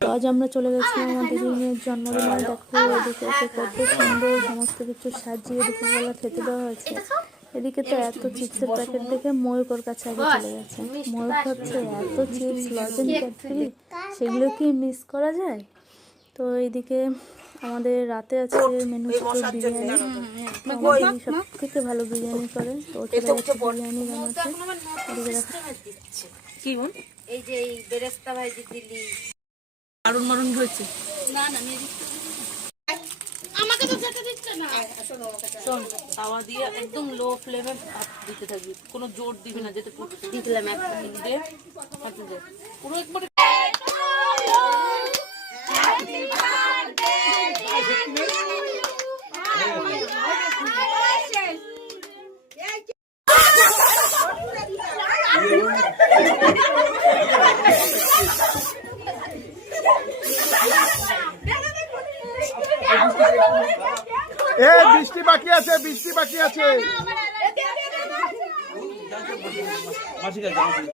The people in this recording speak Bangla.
তো আজ আমরা চলে গেছিলাম আমার দিদির মেয়ের জন্মদিনে। দেখো এদিকে এসে কত সুন্দর সমস্ত কিছু সাজিয়ে দুপুরবেলা খেতে দেওয়া হয়েছে। এদিকে তো এত চিপসের প্যাকেট দেখে ময়ূর ওর কাছে আগে চলে গেছে। ময়ূর ভাবছে এত চিপস লজেন্স ক্যাডবেরি সেগুলো কি মিস করা যায়। তো এইদিকে আমাদের রাতে আছে মেনু ছিল বিরিয়ানি। আমার সব থেকে ভালো বিরিয়ানি করে, তো চলে গেছে বিরিয়ানি বানাতে। কি বল এই যে এই বেরেস্তা ভাজি দিলি মারুন মারুন হয়েছে। না না আমাকে তো যেতে দিচ্ছে না। শোন তাওয়া দিয়ে একদম লো ফ্লেমে ভাত দিতে থাকবি, কোনো জোর দিবি না। যেতে দিলাম এক মিনিট দে হাতে দে পুরো একবারে। হ্যাপি বার্থডে বৃষ্টি বাকি আছে, বৃষ্টি বাকি আছে।